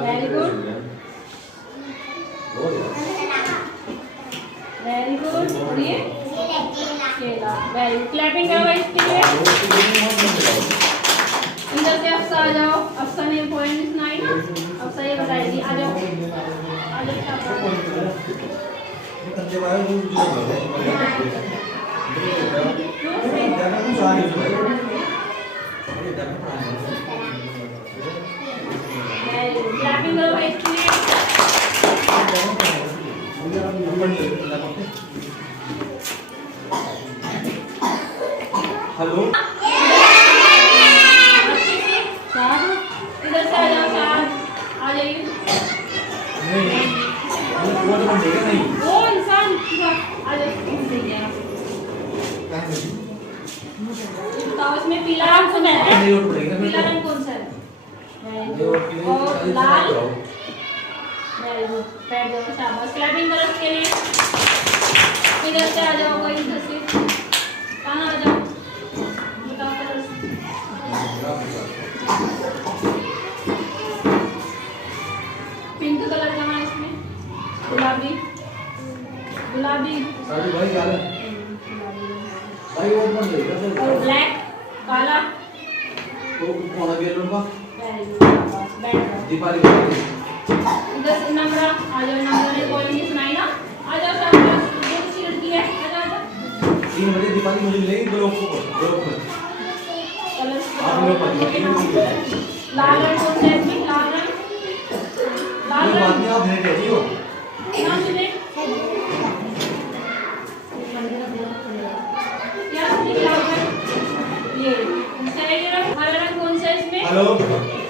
Very good, very good. और ये केला, वेरी गुड। क्लैपिंग करो भाई इसके लिए। इधर से अफ्सा आ जाओ। अफ्सा ने पॉइंट 9 अफ्सा ये बताएगी। आ जाओ, आ जाओ। क्लैपिंग करो भाई इसके लिए। हेलो, इधर से आ जाओ। आ जाइए। वो इंसान आ जाओ। बताओ इसमें पीला रंग कौन है? पीला रंग कौन सा है? और लाल। वेरी गुड, पैर दो, शाबाश। क्लैपिंग करो इसके लिए। इधर से आ जाओ भाई, इधर से कहाँ आ जाओ, बताओ कलर। पिंक कलर कहाँ है इसमें? गुलाबी, गुलाबी। भाई क्या है? भाई वो कौन देगा? और ब्लैक, काला। तो कौन है ये लोग का? वेरी गुड, शाबाश। बैठ जाओ। दीपाली इधर से नम्रा आ जाओ। नम्रा ने पॉइंट नहीं सुनाई ना। आ जाओ शाबाश, बहुत सी लड़की है। आ जाओ, आ जाओ। 3 बजे दीपाली मुझे मिलेगी ग्रुप में। कलर आप लोग पढ़िए। लाल रंग कौन सा है इसमें? लाल रंग, लाल कोई बात रंग नहीं, आप भेज दीजिए। नाम सुने क्या सुने? लाल रंग, ये सही रंग। हरा रंग कौन सा है इसमें? हेलो।